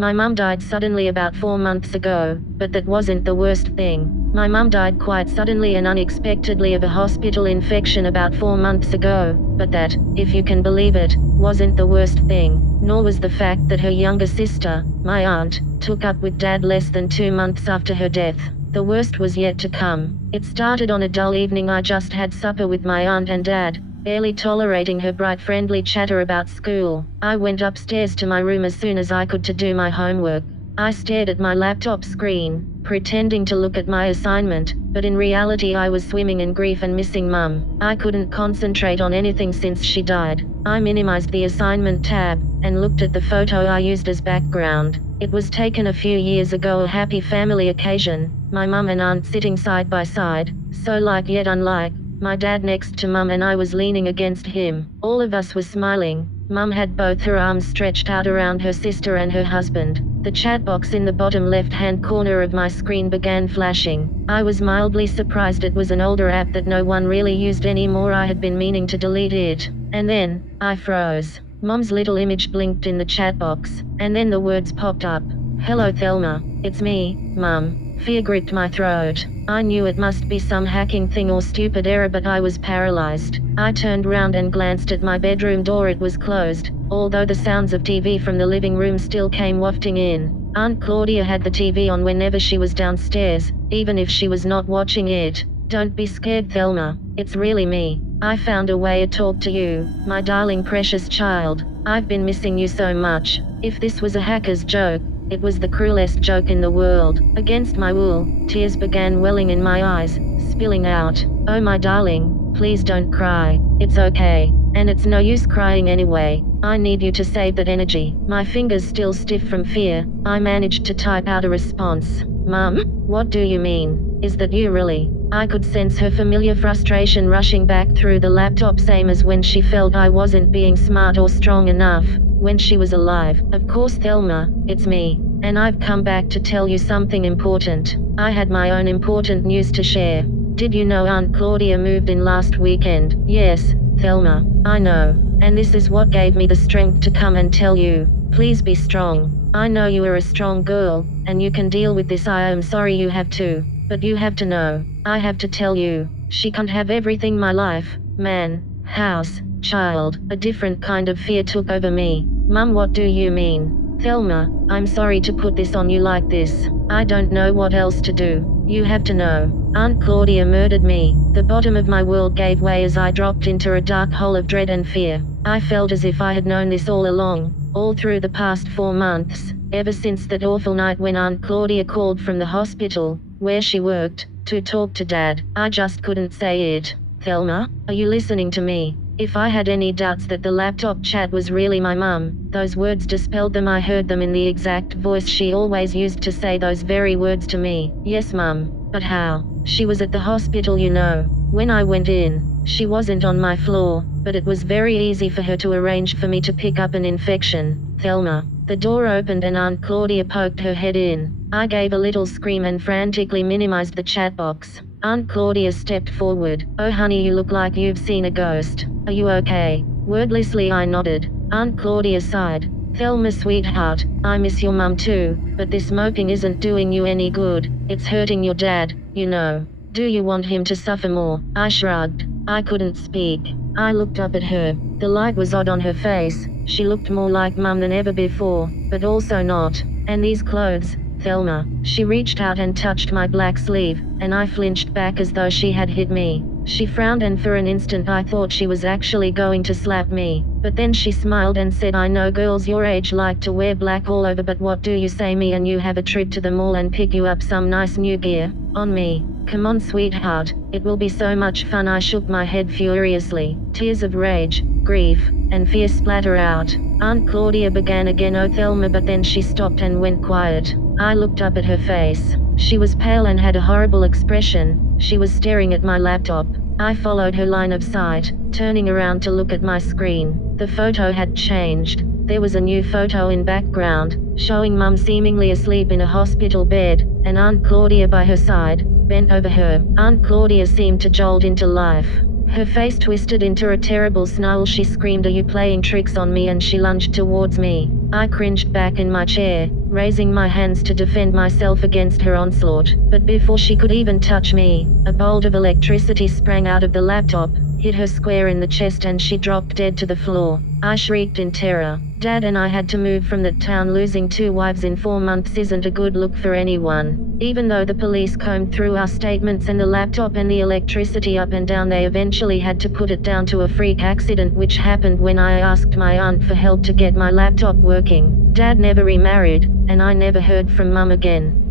My mum died suddenly about 4 months ago, but that wasn't the worst thing. My mum died quite suddenly and unexpectedly of a hospital infection about 4 months ago, but that, if you can believe it, wasn't the worst thing, nor was the fact that her younger sister, my aunt, took up with Dad less than 2 months after her death. The worst was yet to come. It started on a dull evening. I just had supper with my aunt and Dad, barely tolerating her bright friendly chatter about school. I went upstairs to my room as soon as I could to do my homework. I stared at my laptop screen, pretending to look at my assignment, but in reality I was swimming in grief and missing Mum. I couldn't concentrate on anything since she died. I minimized the assignment tab, and looked at the photo I used as background. It was taken a few years ago, a happy family occasion, my mum and aunt sitting side by side, so like yet unlike. My dad next to Mum and I was leaning against him. All of us was smiling. Mum had both her arms stretched out around her sister and her husband. The chat box in the bottom left-hand corner of my screen began flashing. I was mildly surprised. It was an older app that no one really used anymore. I had been meaning to delete it. And then, I froze. Mom's little image blinked in the chat box, and then the words popped up. "Hello Thelma, it's me, Mum." Fear gripped my throat. I knew it must be some hacking thing or stupid error, but I was paralyzed. I turned round and glanced at my bedroom door. It was closed, although the sounds of TV from the living room still came wafting in. Aunt Claudia had the TV on whenever she was downstairs, even if she was not watching it. "Don't be scared, Thelma. It's really me. I found a way to talk to you, my darling precious child. I've been missing you so much." If this was a hacker's joke, it was the cruelest joke in the world. Against my will, tears began welling in my eyes, spilling out. "Oh my darling, please don't cry. It's okay. And it's no use crying anyway. I need you to save that energy." My fingers still stiff from fear, I managed to type out a response. "Mum, what do you mean? Is that you really?" I could sense her familiar frustration rushing back through the laptop, same as when she felt I wasn't being smart or strong enough, when she was alive. "Of course Thelma, it's me. And I've come back to tell you something important. I had my own important news to share. Did you know Aunt Claudia moved in last weekend?" "Yes, Thelma, I know. And this is what gave me the strength to come and tell you. Please be strong. I know you are a strong girl, and you can deal with this. I am sorry you have to. But you have to know. I have to tell you. She can't have everything. My life, man, house, child." A different kind of fear took over me. "Mum, what do you mean?" "Thelma, I'm sorry to put this on you like this. I don't know what else to do. You have to know. Aunt Claudia murdered me." The bottom of my world gave way as I dropped into a dark hole of dread and fear. I felt as if I had known this all along, all through the past 4 months, ever since that awful night when Aunt Claudia called from the hospital, where she worked, to talk to Dad. I just couldn't say it. "Thelma, are you listening to me?" If I had any doubts that the laptop chat was really my mum, those words dispelled them. I heard them in the exact voice she always used to say those very words to me. "Yes, Mum. But how?" "She was at the hospital, you know. When I went in, she wasn't on my floor, but it was very easy for her to arrange for me to pick up an infection." "Thelma." The door opened and Aunt Claudia poked her head in. I gave a little scream and frantically minimized the chat box. Aunt Claudia stepped forward. "Oh honey, you look like you've seen a ghost. Are you okay?" Wordlessly I nodded. Aunt Claudia sighed. "Thelma sweetheart, I miss your mum too, but this moping isn't doing you any good. It's hurting your dad, you know. Do you want him to suffer more?" I shrugged. I couldn't speak. I looked up at her. The light was odd on her face. She looked more like Mum than ever before, but also not. "And these clothes, Thelma." She reached out and touched my black sleeve, and I flinched back as though she had hit me. She frowned and for an instant I thought she was actually going to slap me. But then she smiled and said, "I know girls your age like to wear black all over, but what do you say me and you have a trip to the mall and pick you up some nice new gear? On me. Come on sweetheart, it will be so much fun." I shook my head furiously. Tears of rage, grief, and fear splatter out. Aunt Claudia began again, "Oh Thelma," but then she stopped and went quiet. I looked up at her face. She was pale and had a horrible expression. She was staring at my laptop. I followed her line of sight, turning around to look at my screen. The photo had changed. There was a new photo in background, showing Mum seemingly asleep in a hospital bed, and Aunt Claudia by her side, bent over her. Aunt Claudia seemed to jolt into life. Her face twisted into a terrible snarl. She screamed, "Are you playing tricks on me?" and she lunged towards me. I cringed back in my chair, raising my hands to defend myself against her onslaught. But before she could even touch me, a bolt of electricity sprang out of the laptop, hit her square in the chest, and she dropped dead to the floor. I shrieked in terror. Dad and I had to move from that town. Losing 2 wives in 4 months isn't a good look for anyone. Even though the police combed through our statements and the laptop and the electricity up and down, they eventually had to put it down to a freak accident which happened when I asked my aunt for help to get my laptop working. Dad never remarried, and I never heard from Mum again.